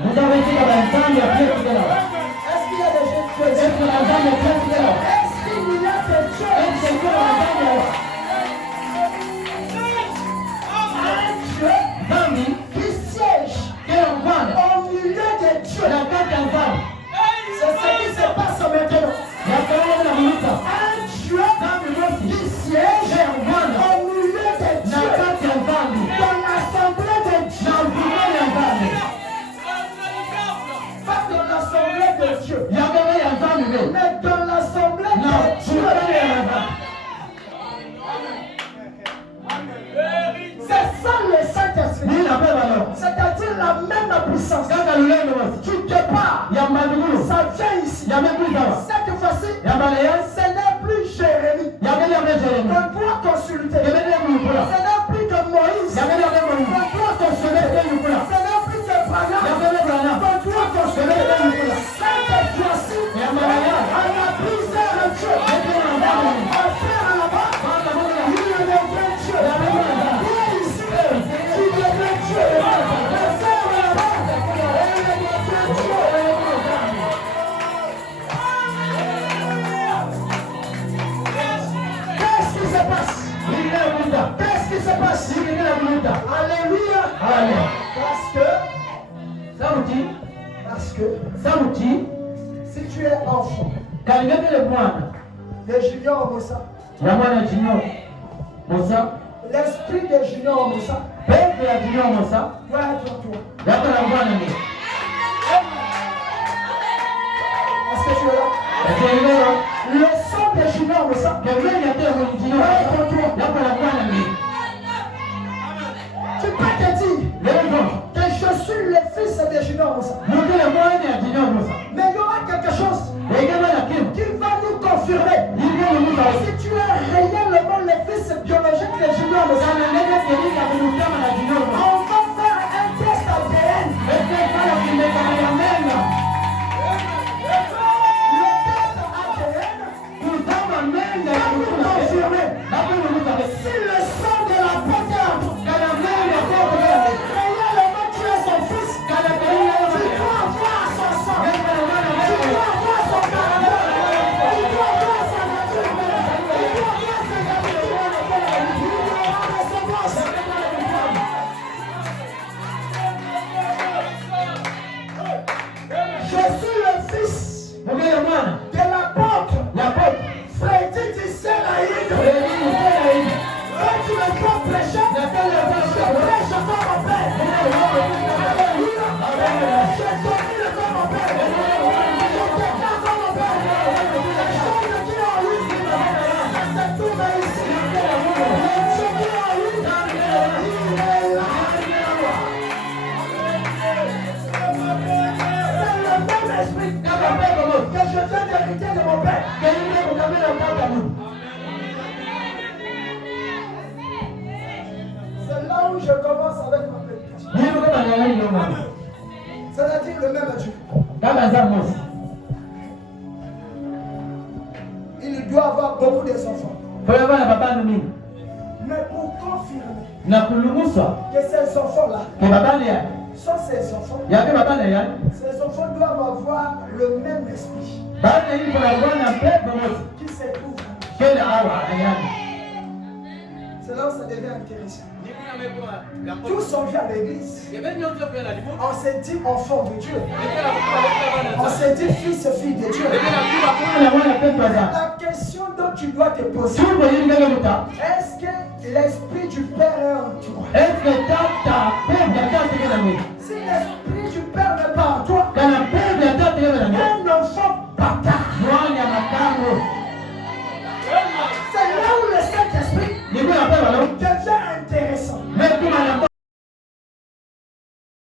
Vous avez dit que l'ensemble est bien tout à l'heure. Est-ce qu'il y a des choses que Est-ce que l'ensemble est bien tout à l'heure? Est-ce qu'il y a des choses Est-ce que l'ensemble est Zambi qui siègent qui est en Rwanda? au milieu des dieux? La carte d'ensemble. C'est ce qui se passe maintenant. La parole de la minute. Un Dieu Zambi Mosi. qui siège Qui est en Rwanda. au milieu des La dieux. carte d'ensemble. Dans l'assemblée des dieux. Dans le bureau d'ensemble. Pas dans l'assemblée de Dieu. Il y avait ensemble. Mais dans l'assemblée Non, des tu dieux. peux aller ensemble. C'est ça le Saint-Esprit. Ni la même alors. C'est-à-dire la même puissance. Quand tu le lèves, Tu te pars. il y a Madougou. Ça vient ici. Il y a même plus d'avant. Cette fois-ci, Il y a Balayas. ce n'est plus Jérémie. Il y avait les mêmes Jérémie. On doit consulter. Il y avait les mêmes Moukula. Ce n'est plus que Moïse. Il y avait les mêmes On Moukula. doit consulter. Il y avait les Moukula. Ce n'est plus que Il y Branham. avait les Brana. On doit consulter. Cette fois-ci, Il y a Balayas. on a plusieurs dieux. Il y a des ensemble. On fait là-bas. Il y a des vrais dieux. Il y a des ensemble. Viens ici. Tu deviens Dieu. On fait là-bas. Il y a des vrais dieux. Qu'est-ce qui se passe? Il y a des Moukula. Qu'est-ce qui se passe? Il y a des Moukula. Alléluia. Allez. Sauti. Parce que Sauti. si tu es enfant Kalibebe le mwana. de Junior Moussa, Ya mwana Junior Musa. l'esprit de Junior Moussa Pepe ya Junior Musa. doit être en toi. Yako na mwana ni. Est-ce que tu es là? Ekelelo. Le sang de Junior Moussa Kevin ya te mo Junior. Yako na mwana ni. tu peux te dire Leo. que je suis le fils de Junior Moussa. Muke le mwana ya Junior Musa. Mais il y aura quelque chose Egema ya Kim. qui va nous confirmer. Yiko le Musa. Si tu es réellement le fils biologique de Junior Moussa, Sana nene keli ka kumutama na Junior Musa. on va faire un test ADN. Ese kala kimeka ya menga. Le test ADN Kutama menga ya va nous Musa. confirmer Yako le Musa. si le sang de la poignarde Kana menga kwa kwa. réellement tu es son fils. Kana keli ya Tu dois voir son sang. Tu Yako na mwana dois menga. voir son caractère. Tu dois voir sa nature. Tu dois voir ses habitudes. Tu dois recevoir ce que tu Je suis le fils Muke le mwana. de l'apôtre Ya pote. Freddy Tisséraïd. Ebi mukela hivi. Quand tu me vois prêcher, je prêche comme mon père. Alléluia. Je domine comme mon père. Je déclare comme mon père. Les choses qui ont eu, ça s'est tout réussi. Les choses qui ont eu, il est là. C'est le même esprit que je viens d'hériter de mon père. C'est là où je commence avec ma prédication. C'est-à-dire le même Dieu. Il doit avoir beaucoup d'enfants. Mais pour confirmer que ces enfants-là sont ses enfants, ces enfants doivent avoir le même esprit qui se trouve. C'est là où ça devient intéressant. Tous on vient à l'église. On s'est dit enfant de Dieu. On s'est dit fils, fille de Dieu. La question dont tu dois te poser, est-ce que l'esprit du Père est en toi?